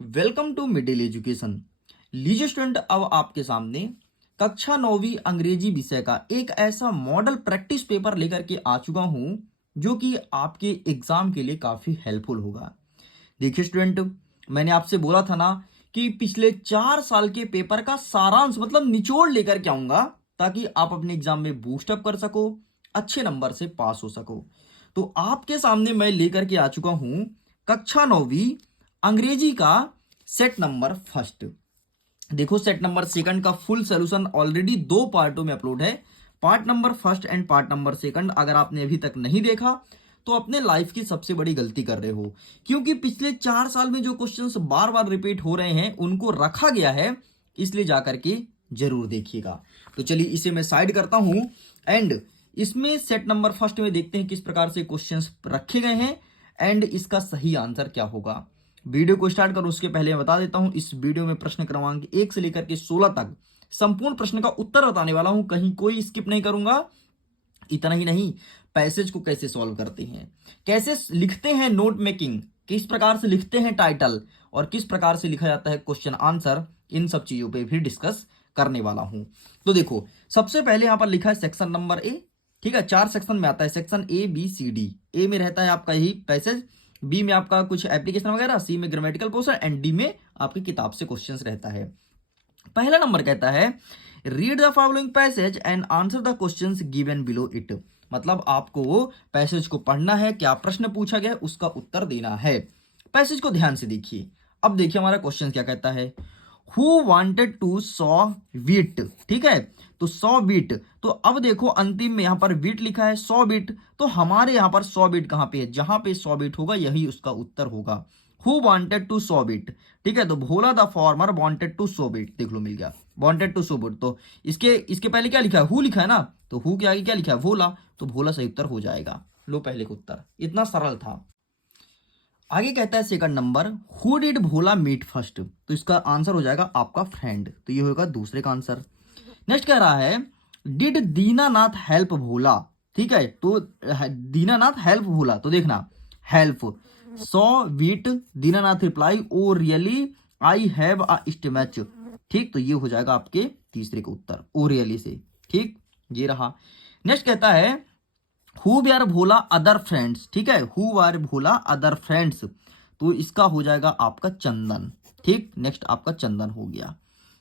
Welcome to middle education. लीजिए student, अब आपके सामने कक्षा 9वीं अंग्रेजी विषय का एक ऐसा मॉडल प्रैक्टिस पेपर लेकर के आ चुका हूं जो कि आपके एग्जाम के लिए काफी हेल्पफुल होगा। देखिए स्टूडेंट, मैंने आपसे बोला था ना कि पिछले 4 साल के पेपर का सारांश मतलब निचोड़ लेकर के आऊंगा ताकि आप अपने एग्जाम में बूस्टअप कर सको, अच्छे नंबर से पास हो सको। तो आपके सामने मैं लेकर के आ चुका हूं कक्षा 9वीं अंग्रेजी का सेट नंबर फर्स्ट। देखो, सेट नंबर सेकंड का फुल सोल्यूशन ऑलरेडी 2 पार्टों में अपलोड है। Part number first and part number second अगर आपने अभी तक नहीं देखा तो अपने लाइफ की सबसे बड़ी गलती कर रहे हो, क्योंकि पिछले 4 साल में जो क्वेश्चंस बार बार रिपीट हो रहे हैं उनको रखा गया है, इसलिए जाकर के जरूर देखिएगा। तो चलिए इसे मैं साइड करता हूं एंड इसमें सेट नंबर फर्स्ट में देखते हैं किस प्रकार से क्वेश्चंस रखे गए हैं एंड इसका सही आंसर क्या होगा। वीडियो को स्टार्ट करो उसके पहले मैं बता देता हूं, इस वीडियो में प्रश्न क्रमांक 1 से लेकर के 16 तक संपूर्ण प्रश्न का उत्तर बताने वाला हूं, कहीं कोई स्किप नहीं करूंगा। इतना ही नहीं, पैसेज को कैसे सॉल्व करते हैं, कैसे लिखते हैं नोट मेकिंग, किस प्रकार से लिखते हैं टाइटल और किस प्रकार से लिखा जाता है क्वेश्चन आंसर, इन सब चीजों पे भी डिस्कस करने वाला हूं। तो देखो, सबसे पहले यहां पर लिखा है सेक्शन नंबर ए। ठीक है, 4 सेक्शन में आता है, section A B C D. A में रहता है आपका यही पैसेज, बी में आपका कुछ एप्लीकेशन वगैरह, सी में ग्रामेटिकल पोर्शन एंड डी में आपकी किताब से क्वेश्चंस रहता है। पहला नंबर कहता है read the following passage and answer the questions given below it. मतलब आपको पैसेज को पढ़ना है, क्या प्रश्न पूछा गया है उसका उत्तर देना है। पैसेज को ध्यान से देखिए। अब देखिए हमारा क्वेश्चन क्या कहता है, who wanted to saw wheat. ठीक है, तो 100 बीट, तो अब देखो अंतिम में यहां पर बीट लिखा है 100 बीट, तो हमारे यहां पर 100 बीट कहां पे है, जहां पे 100 बीट होगा यही उसका उत्तर होगा। Who wanted to 100 beat. ठीक है, तो Bhola the farmer wanted to 100 beat, देख लो मिल गया, वांटेड टू 100 बीट। तो इसके पहले क्या लिखा है, हु लिखा है ना, तो हु के आगे क्या लिखा है, भोला, तो भोला सही उत्तर हो जाएगा। लो पहले का उत्तर, इतना सरल था। आगे कहता है second number, who did Bhola meet first, तो इसका आंसर हो जाएगा आपका फ्रेंड, तो ये होगा दूसरे का आंसर। नेक्स्ट कह रहा है डिड दीनानाथ हेल्प भोला। ठीक है, तो दीनानाथ हेल्प भोला, तो देखना help 100 wheat, Dinanath reply oh really I have a stomach. ठीक, तो ये हो जाएगा आपके तीसरे का उत्तर, ओ रियली से। ठीक, ये रहा। नेक्स्ट कहता है who were Bhola other friends. ठीक है, who were Bhola other friends, तो इसका हो जाएगा आपका चंदन। ठीक, नेक्स्ट आपका चंदन हो गया।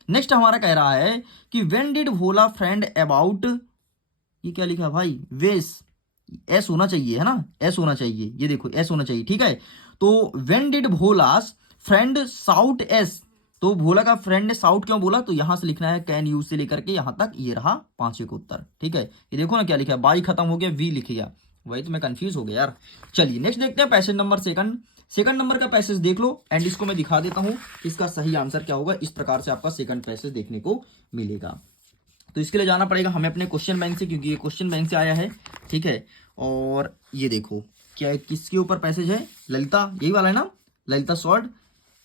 नेक्स्ट हमारा कह रहा है कि when did Bhola friend about, ये क्या लिखा है भाई, वेस, एस होना चाहिए है ना, एस होना चाहिए, ये देखो एस होना चाहिए। ठीक है, तो when did Bhola's friend shout as, तो भोला का फ्रेंड ने साउट क्यों बोला, तो यहां से लिखना है कैन यूज से लेकर के यहां तक, ये रहा पांचवे का उत्तर। ठीक है, ये देखो ना क्या लिखा है, बाई खत्म हो गया वी लिख गया, वही तो मैं कंफ्यूज हो गया यार। चलिए नेक्स्ट देखते हैं passage number second. Second number का पैसेज देख लो एंड इसको मैं दिखा देता हूं इसका सही आंसर क्या होगा। इस प्रकार से आपका सेकंड पैसेज देखने को मिलेगा। तो इसके लिए जाना पड़ेगा हमें अपने क्वेश्चन बैंक से, क्योंकि ये क्वेश्चन बैंक से आया है। ठीक है, और ये देखो क्या किसके ऊपर पैसेज है, ललिता, यही वाला है ना, ललिता शॉर्ट,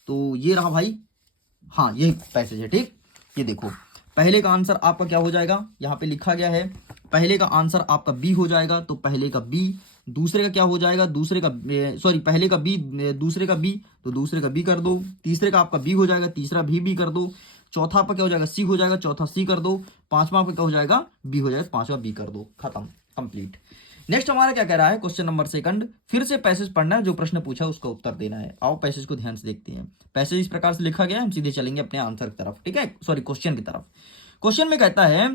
तो ये रहा भाई, हाँ यही पैसेज है। ठीक, ये देखो पहले का आंसर आपका क्या हो जाएगा, यहाँ पे लिखा गया है पहले का आंसर आपका बी हो जाएगा, तो पहले का बी। दूसरे का क्या हो जाएगा, दूसरे का सॉरी पहले का बी, दूसरे का बी, तो दूसरे का बी कर दो। तीसरे का आपका बी हो जाएगा, तीसरा भी कर दो। चौथा आपका क्या हो जाएगा, सी हो जाएगा, चौथा सी कर दो। पांचवा आपका क्या हो जाएगा, बी हो जाएगा, पांचवा बी कर दो, खत्म, कंप्लीट। नेक्स्ट हमारा क्या कह रहा है, क्वेश्चन नंबर सेकंड, फिर से पैसेज पढ़ना है, जो प्रश्न पूछा उसका उत्तर देना है। आओ पैसेज को ध्यान से देखते हैं। पैसेज इस प्रकार से लिखा गया है, हम सीधे चलेंगे अपने आंसर की तरफ। ठीक है, सॉरी क्वेश्चन की तरफ। क्वेश्चन में कहता है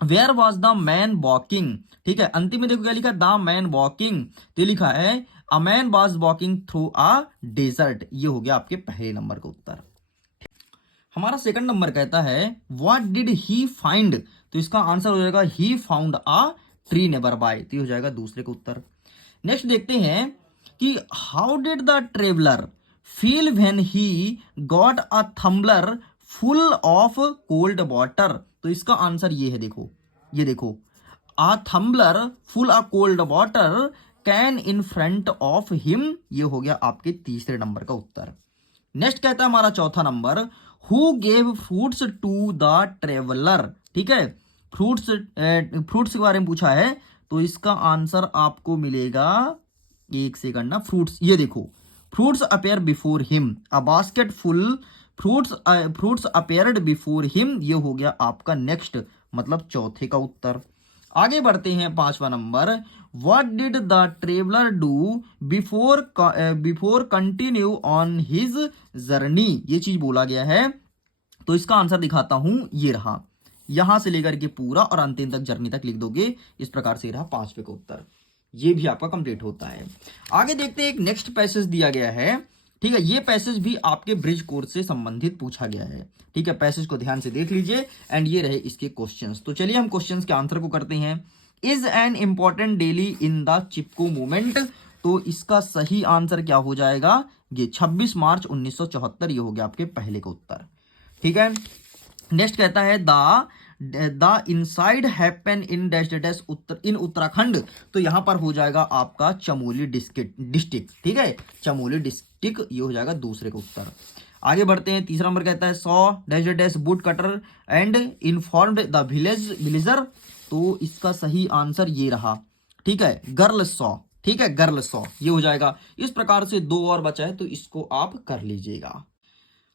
where was the man walking. ठीक है, अंतिम में देखो क्या लिखा है, द मैन वॉकिंग, तो लिखा है a man was walking through a desert, ये हो गया आपके पहले नंबर का उत्तर। हमारा सेकंड नंबर कहता है व्हाट डिड ही फाइंड, तो इसका आंसर हो जाएगा he found a tree nearby, तो ये हो जाएगा दूसरे का उत्तर। नेक्स्ट देखते हैं कि how did the traveller feel when he got a tumbler full of cold water, तो इसका आंसर ये है, देखो ये देखो, a tumbler full a cold water can in front of him, ये हो गया आपके तीसरे नंबर का उत्तर। नेक्स्ट कहता है हमारा चौथा number who gave fruits to the traveller. ठीक है, फ्रूट्स के बारे में पूछा है, तो इसका आंसर आपको मिलेगा, एक सेकंड ना, फ्रूट्स, ये देखो fruits appear before him, a basket full fruits appeared before him, ये हो गया आपका नेक्स्ट मतलब चौथे का उत्तर। आगे बढ़ते हैं 5वां नंबर, what did the traveller do before continue on his journey, ये चीज बोला गया है। तो इसका आंसर दिखाता हूं, ये रहा, यहां से लेकर के पूरा और अंतिम तक जर्नी तक लिख दोगे, इस प्रकार से रहा 5वें का उत्तर। ये भी आपका कंप्लीट होता है। आगे देखते हैं, एक नेक्स्ट पैसेज दिया गया है, ठीक है, ये पैसेज भी आपके ब्रिज कोर्स से संबंधित पूछा गया है, ठीक है, पैसेज को ध्यान से देख लीजिए एंड ये रहे इसके क्वेश्चंस। तो चलिए हम क्वेश्चंस के आंसर को करते हैं। Is an important daily in the Chipko movement, तो इसका सही आंसर क्या हो जाएगा, ये 26 मार्च 1974, ये हो गया आपके पहले का उत्तर, ठीक है। नेक्स्ट कहता है the inside happen in dash dash in Uttarakhand, तो यहां पर हो जाएगा आपका चमोली डिस्ट्रिक्ट, ठीक है, चमोली डिस्ट्रिक्ट, ये हो जाएगा दूसरे का उत्तर। आगे बढ़ते हैं, तीसरा नंबर कहता है saw dash dash would cutter and informed the villager, तो इसका सही आंसर ये रहा, ठीक है, गर्ल सॉ, ठीक है, गर्ल सॉ, ये हो जाएगा। इस प्रकार से 2 और बचा है, तो इसको आप कर लीजिएगा।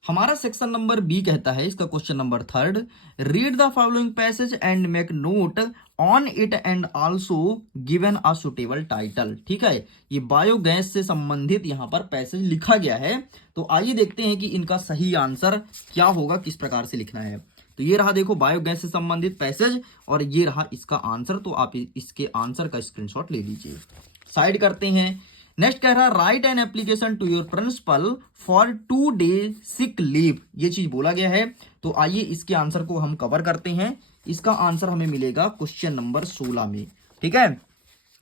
हमारा सेक्शन नंबर बी कहता है, इसका question number 3, read the following passage and make note on it and also given a suitable title, ठीक है, ये बायोगैस से संबंधित यहां पर पैसेज लिखा गया है। तो आइए देखते हैं कि इनका सही आंसर क्या होगा, किस प्रकार से लिखना है। तो ये रहा देखो बायोगैस से संबंधित पैसेज और ये रहा इसका आंसर, तो आप इसके आंसर का स्क्रीनशॉट ले लीजिए। साइड करते हैं। नेक्स्ट कह रहा है write an application to your principal for 2 day sick leave, ये चीज बोला गया है। तो आइए इसके आंसर को हम कवर करते हैं। इसका आंसर हमें मिलेगा क्वेश्चन नंबर 16 में, ठीक है।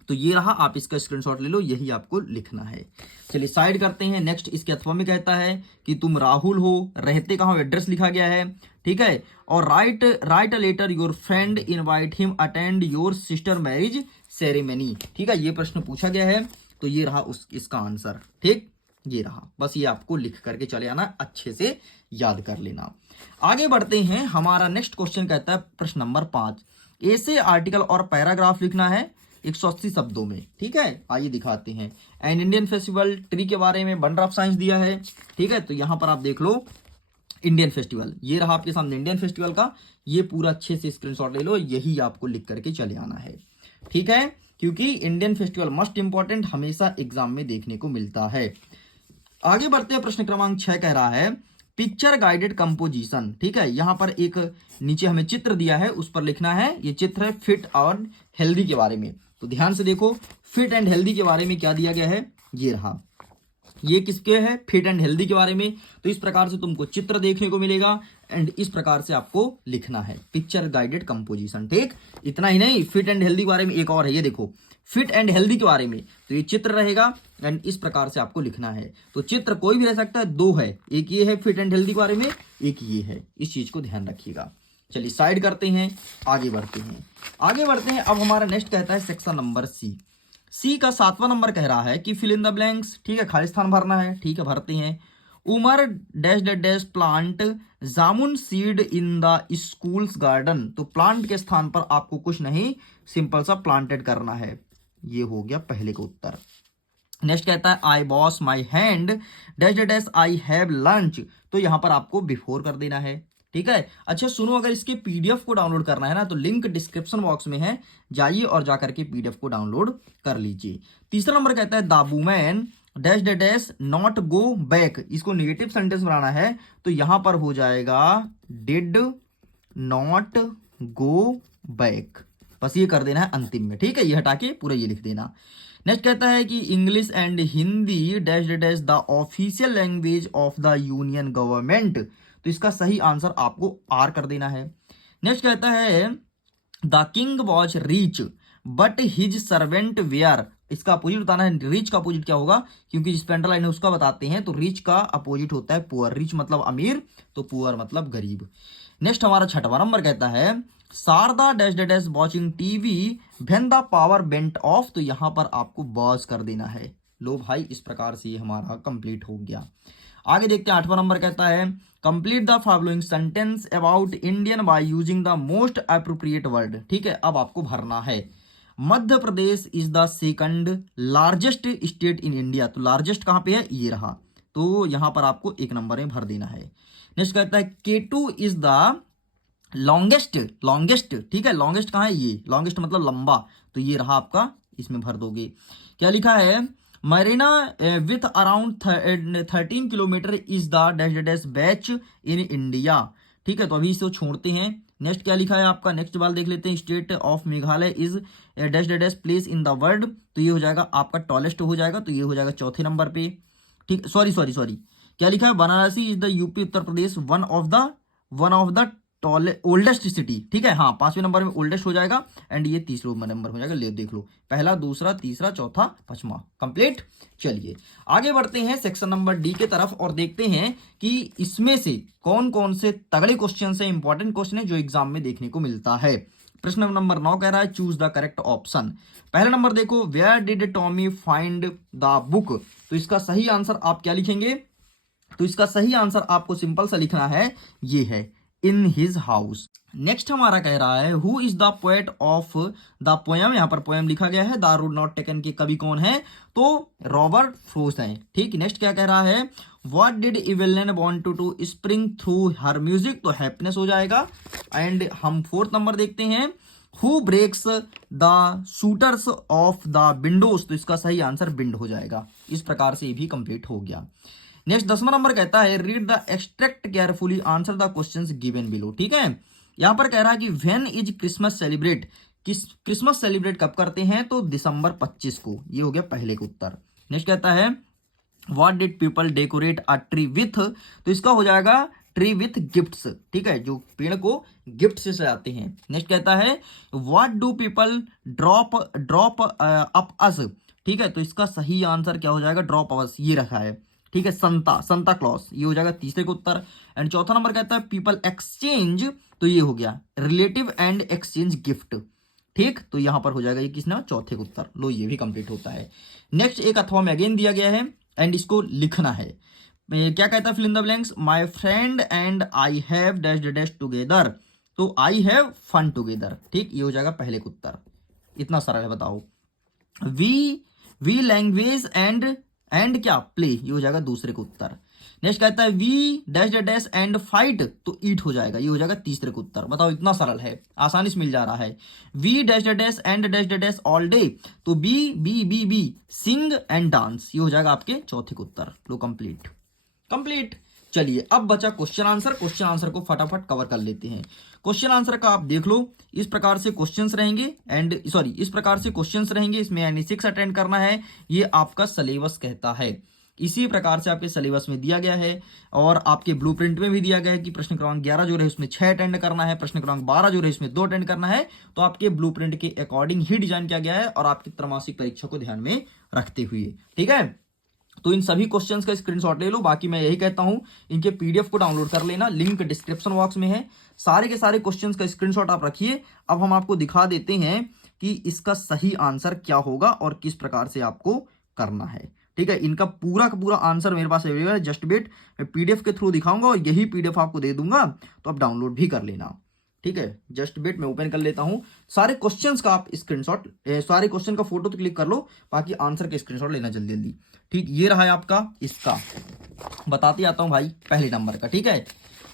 तो ये रहा, आप इसका स्क्रीनशॉट ले लो, यही आपको लिखना है। चलिए साइड करते हैं। नेक्स्ट इसके अथवा में कहता है कि तुम राहुल हो, रहते कहाँ, एड्रेस लिखा गया है, ठीक है, और write a letter your friend invite him attend your sister marriage ceremony, ठीक है, ये प्रश्न पूछा गया है। तो ये रहा इसका आंसर, ठीक, ये रहा, बस ये आपको लिख करके चले आना, अच्छे से याद कर लेना। आगे बढ़ते हैं। हमारा नेक्स्ट क्वेश्चन कहता है प्रश्न नंबर 5, ऐसे आर्टिकल और पैराग्राफ लिखना है 180 शब्दों में, ठीक है। आइए दिखाते हैं। एन इंडियन फेस्टिवल, ट्री के बारे में बंडर ऑफ साइंस दिया है, ठीक है, तो यहां पर आप देख लो इंडियन फेस्टिवल, ये रहा आपके सामने इंडियन फेस्टिवल का, ये पूरा अच्छे से स्क्रीनशॉट ले लो, यही आपको लिख करके चले आना है, ठीक है, क्योंकि इंडियन फेस्टिवल मस्ट इंपॉर्टेंट हमेशा एग्जाम में देखने को मिलता है। आगे बढ़ते हैं। प्रश्न क्रमांक 6 कह रहा है पिक्चर गाइडेड कंपोजिशन, ठीक है, यहां पर एक नीचे हमें चित्र दिया है, उस पर लिखना है, ये चित्र है फिट और हेल्दी के बारे में। तो ध्यान से देखो, फिट एंड हेल्दी के बारे में क्या दिया गया है, ये रहा, ये किसके है, फिट एंड हेल्दी के बारे में। तो इस प्रकार से तुमको चित्र देखने को मिलेगा एंड इस प्रकार से आपको लिखना है पिक्चर गाइडेड कंपोजिशन, ठीक। इतना ही नहीं, फिट एंड हेल्दी के बारे में एक और है, ये देखो फिट एंड हेल्दी के बारे में, तो ये चित्र रहेगा एंड इस प्रकार से आपको लिखना है। तो चित्र कोई भी रह सकता है, 2 है, एक ये है फिट एंड हेल्दी के बारे में, एक ये है, इस चीज को ध्यान रखिएगा। चलिए साइड करते हैं, आगे बढ़ते हैं। अब हमारा नेक्स्ट कहता है सेक्शन नंबर सी का 7वां नंबर कह रहा है कि फिल इन द ब्लैंक्स, ठीक है, खाली स्थान भरना है, ठीक है, भरते हैं। Umar dash dash plant jamun seed in the schools garden, तो प्लांट के स्थान पर आपको कुछ नहीं, सिंपल सा प्लांटेड करना है, ये हो गया पहले का उत्तर। नेक्स्ट कहता है I wash my hand dash dash I have lunch, तो यहां पर आपको बिफोर कर देना है, ठीक है। अच्छा सुनो, अगर इसके पीडीएफ को डाउनलोड करना है ना, तो लिंक डिस्क्रिप्शन बॉक्स में है, जाइए और जाकर के पीडीएफ को डाउनलोड कर लीजिए। तीसरा नंबर कहता है the women dash dash not go back, इसको नेगेटिव सेंटेंस बनाना है, तो यहां पर हो जाएगा डिड नॉट गो बैक, बस ये कर देना है अंतिम में, ठीक है, ये हटा के पूरा ये लिख देना। नेक्स्ट कहता है कि English and Hindi dash dash the official language of the union government, तो इसका सही आंसर आपको आर कर देना है। नेक्स्ट कहता है the king was rich but his servant were, इसका अपोजिट बताना है। रिच का अपोजिट क्या होगा, क्योंकि जिस पे अंडरलाइन है उसका बताते हैं, तो रिच का अपोजिट होता है पुअर, रिच मतलब अमीर, तो पुअर मतलब गरीब। नेक्स्ट हमारा 6वां नंबर कहता है Sharda dash dash watching TV when the power went off, तो यहां पर आपको वॉच कर देना है। लो भाई, इस प्रकार से ये हमारा कंप्लीट हो गया। आगे देखते हैं 8वां नंबर कहता है complete the following sentence about Indian by using the most appropriate word, ठीक है, अब आपको भरना है। Madhya Pradesh is the second largest state in India. तो लार्जेस्ट कहाँ पे है, ये रहा, तो यहां पर आपको एक नंबर में भर देना है। नेक्स्ट कहता है K2 is the longest, longest, ठीक है, लॉन्गेस्ट कहाँ है, ये लॉन्गेस्ट मतलब लंबा, तो ये रहा आपका, इसमें भर दोगे। क्या लिखा है, Marina with around 13 kilometre is the dash dash batch in India. ठीक है, तो अभी इसे छोड़ते हैं। नेक्स्ट क्या लिखा है आपका, नेक्स्ट सवाल देख लेते हैं। State of Meghalaya is dash dash place in the world, तो ये हो जाएगा आपका टॉलेस्ट हो जाएगा, तो ये हो जाएगा चौथे नंबर पे। ठीक, सॉरी सॉरी सॉरी, क्या लिखा है, Varanasi is the UP Uttar Pradesh one of the oldest city. ठीक है, हाँ, पांचवें नंबर में ओल्डेस्ट हो जाएगा, एंड ये तीसरे नंबर हो जाएगा। ले देख लो, पहला, दूसरा, तीसरा, चौथा, पांचवा, कंप्लीट। चलिए आगे बढ़ते हैं सेक्शन नंबर डी के तरफ और देखते हैं कि इसमें से कौन कौन से तगड़े क्वेश्चन है, इंपॉर्टेंट क्वेश्चन है जो एग्जाम में देखने को मिलता है। प्रश्न नंबर 9 कह रहा है चूज द करेक्ट ऑप्शन। पहला नंबर देखो, where did Tommy find the book, तो इसका सही आंसर आप क्या लिखेंगे, तो इसका सही आंसर आपको सिंपल सा लिखना है, ये है इन हिज हाउस। नेक्स्ट हमारा कह रहा है who is the poet of the poem, यहां पर पोएम लिखा गया है, द रोड नॉट टेकन के कवि कौन है, तो रॉबर्ट फ्रोस्ट है। ठीक, नेक्स्ट क्या कह रहा है, what did Evelyn want to spring through her music, तो हैप्पीनेस हो जाएगा। एंड हम फोर्थ नंबर देखते हैं, who breaks the shutters of the windows, तो इसका सही आंसर विंड हो जाएगा। इस प्रकार से ये भी कंप्लीट हो गया। नेक्स्ट 10वां नंबर कहता है read the extract carefully answer the questions given below. ठीक है, यहां पर कह रहा है कि when is Christmas celebrate, Christmas celebrate कब करते हैं, तो दिसंबर 25 को, ये हो गया पहले का उत्तर। नेक्स्ट कहता है what did people decorate a tree with, तो इसका हो जाएगा ट्री विथ गिफ्ट्स। ठीक है, जो पेड़ को गिफ्ट से सजाते हैं। नेक्स्ट कहता है what do people drop up us, ठीक है, तो इसका सही आंसर क्या हो जाएगा, ड्रॉप अस, ये रखा है। ठीक है, संता क्लॉस, ये हो जाएगा तीसरे का उत्तर। एंड चौथा नंबर कहता है पीपल एक्सचेंज, तो ये हो गया रिलेटिव एंड एक्सचेंज गिफ्ट। ठीक, तो यहां पर हो जाएगा ये किसने, चौथे का उत्तर। लो, ये भी कंप्लीट होता है। नेक्स्ट एक अथवा में अगेन दिया गया है एंड इसको लिखना है। क्या कहता है, fill in the blanks, my friend and I have dash dash together, तो आई हैव फन टुगेदर। ठीक, ये हो जाएगा पहले का उत्तर। इतना सरल है, बताओ। वी लैंग्वेज एंड क्या, प्ले, ये हो जाएगा दूसरे का उत्तर। नेक्स्ट कहता है we dash dash and fight, तो ईट हो जाएगा, ये हो जाएगा तीसरे का उत्तर। बताओ, इतना सरल है, आसानी से मिल जा रहा है। We dash dash and dash dash all day, तो बी सिंग एंड डांस, ये हो जाएगा आपके चौथे का उत्तर। लो, कंप्लीट। चलिए अब बचा क्वेश्चन आंसर। क्वेश्चन आंसर को फटाफट कवर कर लेते हैं। क्वेश्चन आंसर का आप देख लो, इस प्रकार से क्वेश्चंस रहेंगे इस प्रकार से क्वेश्चंस रहेंगे। इसमें यानी 6 अटेंड करना है, ये आपका सिलेबस कहता है। इसी प्रकार से आपके सिलेबस में दिया गया है और आपके ब्लूप्रिंट में भी दिया गया है कि प्रश्न क्रमांक 11 जो रहे उसमें 6 अटेंड करना है, प्रश्न क्रमांक 12 जो रहे उसमें 2 अटेंड करना है। तो आपके ब्लूप्रिंट के अकॉर्डिंग ही डिजाइन किया गया है और आपकी त्रैमासिक परीक्षा को ध्यान में रखते हुए। ठीक है, तो इन सभी क्वेश्चंस का स्क्रीनशॉट ले लो। बाकी मैं यही कहता हूं, इनके पीडीएफ को डाउनलोड कर लेना, लिंक डिस्क्रिप्शन बॉक्स में है। सारे के सारे क्वेश्चंस का स्क्रीनशॉट आप रखिए। अब हम आपको दिखा देते हैं कि इसका सही आंसर क्या होगा और किस प्रकार से आपको करना है। ठीक है, इनका पूरा का पूरा आंसर मेरे पास अवेलेबल है। जस्ट वेट, मैं पीडीएफ के थ्रू दिखाऊंगा और यही पीडीएफ आपको दे दूंगा, तो आप डाउनलोड भी कर लेना। ठीक है, जस्ट वेट, मैं ओपन कर लेता हूं। सारे क्वेश्चंस का आप स्क्रीनशॉट, सारे क्वेश्चन का फोटो तो क्लिक कर लो, बाकी आंसर का स्क्रीनशॉट लेना जल्दी जल्दी। ठीक, ये रहा है आपका, इसका बताते आता हूं भाई, पहले नंबर का। ठीक है,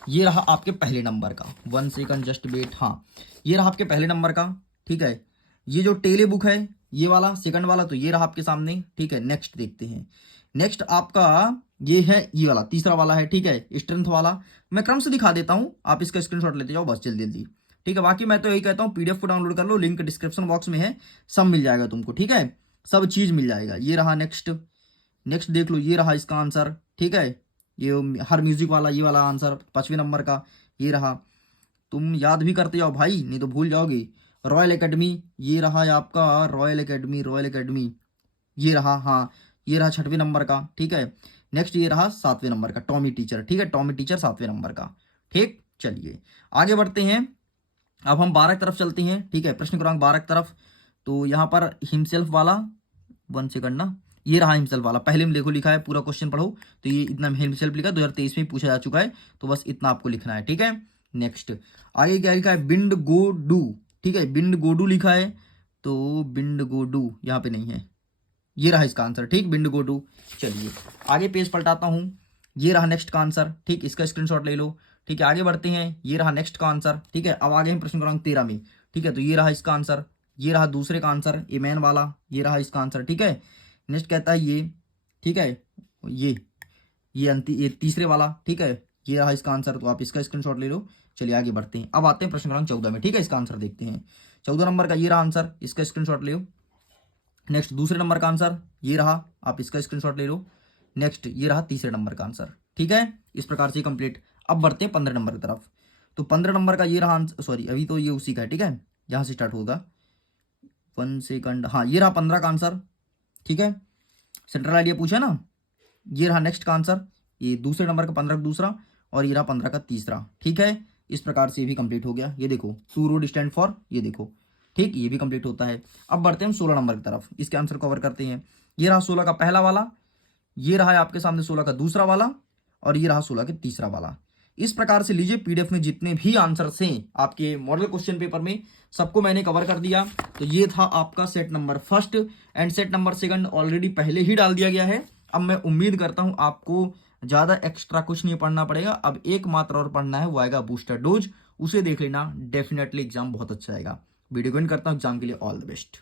ये रहा आपके पहले नंबर का। 1 सेकंड, जस्ट वेट। हाँ, ये रहा आपके पहले नंबर का। ठीक है, ये जो टेले बुक है ये वाला सेकंड वाला, तो ये रहा आपके सामने। ठीक है, नेक्स्ट देखते हैं। नेक्स्ट आपका ये है, ये वाला तीसरा वाला है। ठीक है, स्ट्रेंथ वाला। मैं क्रम से दिखा देता हूं, आप इसका स्क्रीनशॉट लेते जाओ बस जल्दी जल्दी। ठीक है, बाकी मैं तो यही कहता हूं पीडीएफ को डाउनलोड कर लो, लिंक डिस्क्रिप्शन बॉक्स में है, सब मिल जाएगा तुमको। ठीक है, सब चीज मिल जाएगा। ये रहा नेक्स्ट देख लो, ये रहा इसका आंसर। ठीक है, ये हर म्यूजिक वाला, ये वाला आंसर 5वें नंबर का ये रहा। तुम याद भी करते जाओ भाई, नहीं तो भूल जाओगे। रॉयल एकेडमी, ये रहा आपका रॉयल एकेडमी, ये रहा। हाँ, ये रहा 6वें नंबर का। ठीक है, नेक्स्ट ये रहा 7वें नंबर का, टॉमी टीचर। ठीक है, टॉमी टीचर 7वें नंबर का। ठीक, चलिए आगे बढ़ते हैं। अब हम 12 की तरफ चलते हैं। ठीक है, प्रश्न क्रमांक 12 की तरफ। तो यहाँ पर हिमसेल्फ वाला, 1 सेकंड ना, ये रहा हिमसेल्फ वाला। पहले में देखो लिखा है, पूरा क्वेश्चन पढ़ो, तो ये इतना हिमसेल्फ लिखा 2023 में पूछा जा चुका है, तो बस इतना आपको लिखना है। ठीक है, नेक्स्ट आगे क्या लिखा है, बिंड गो डू। ठीक है, बिंड गोडू लिखा है, तो बिंडगोडू यहाँ पे नहीं है, ये रहा इसका आंसर। ठीक, बिंडगोडू। चलिए आगे पेज पलटाता हूँ, ये रहा नेक्स्ट का आंसर। ठीक, इसका स्क्रीनशॉट ले लो। ठीक है, आगे बढ़ते हैं, ये रहा नेक्स्ट का आंसर। ठीक है, अब आगे हम प्रश्न क्रमांक 13 में। ठीक है, तो ये रहा इसका आंसर, ये रहा दूसरे का आंसर, ए मैन वाला, ये रहा इसका आंसर। ठीक है, नेक्स्ट कहता है ये। ठीक है, ये तीसरे वाला। ठीक है, ये रहा इसका आंसर, तो आप इसका स्क्रीनशॉट ले लो। चलिए आगे बढ़ते हैं, अब आते हैं प्रश्न क्रमांक 14 में। ठीक है, इसका आंसर देखते हैं। 14 नंबर का ये रहा आंसर, इसका स्क्रीनशॉट ले लो। नेक्स्ट दूसरे नंबर का आंसर ये रहा, आप इसका स्क्रीनशॉट ले लो। नेक्स्ट ये रहा तीसरे नंबर का आंसर। ठीक है, इस प्रकार से कंप्लीट। अब बढ़ते हैं 15 नंबर की तरफ। तो 15 नंबर का ये रहा आंसर, सॉरी अभी तो ये उसी का है। ठीक है, यहाँ से स्टार्ट होगा, 1 सेकंड। हाँ, ये रहा 15 का आंसर। ठीक है, सेंट्रल आइडिया पूछा ना। ये रहा नेक्स्ट का आंसर, ये दूसरे नंबर का 15 का दूसरा, और ये रहा 15 का तीसरा। ठीक है, इस प्रकार से ये भी कंप्लीट हो गया। ये देखो, टू रोड स्टैंड फॉर, ये देखो। ठीक, ये भी कंप्लीट होता है। अब बढ़ते हैं हम 16 नंबर की तरफ, इसके आंसर कवर करते हैं। ये रहा 16 का पहला वाला, ये रहा है आपके सामने 16 का दूसरा वाला, और ये रहा 16 के तीसरा वाला। इस प्रकार से लीजिए, पीडीएफ में जितने भी आंसर्स हैं आपके मॉडल क्वेश्चन पेपर में, सबको मैंने कवर कर दिया। तो ये था आपका set number first, and set number second already पहले ही डाल दिया गया है। अब मैं उम्मीद करता हूं आपको ज्यादा एक्स्ट्रा कुछ नहीं पढ़ना पड़ेगा। अब एक मात्र और पढ़ना है, वो आएगा बूस्टर डोज, उसे देख लेना, डेफिनेटली एग्जाम बहुत अच्छा आएगा। वीडियो को एंड करता हूं, एग्जाम के लिए ऑल द बेस्ट।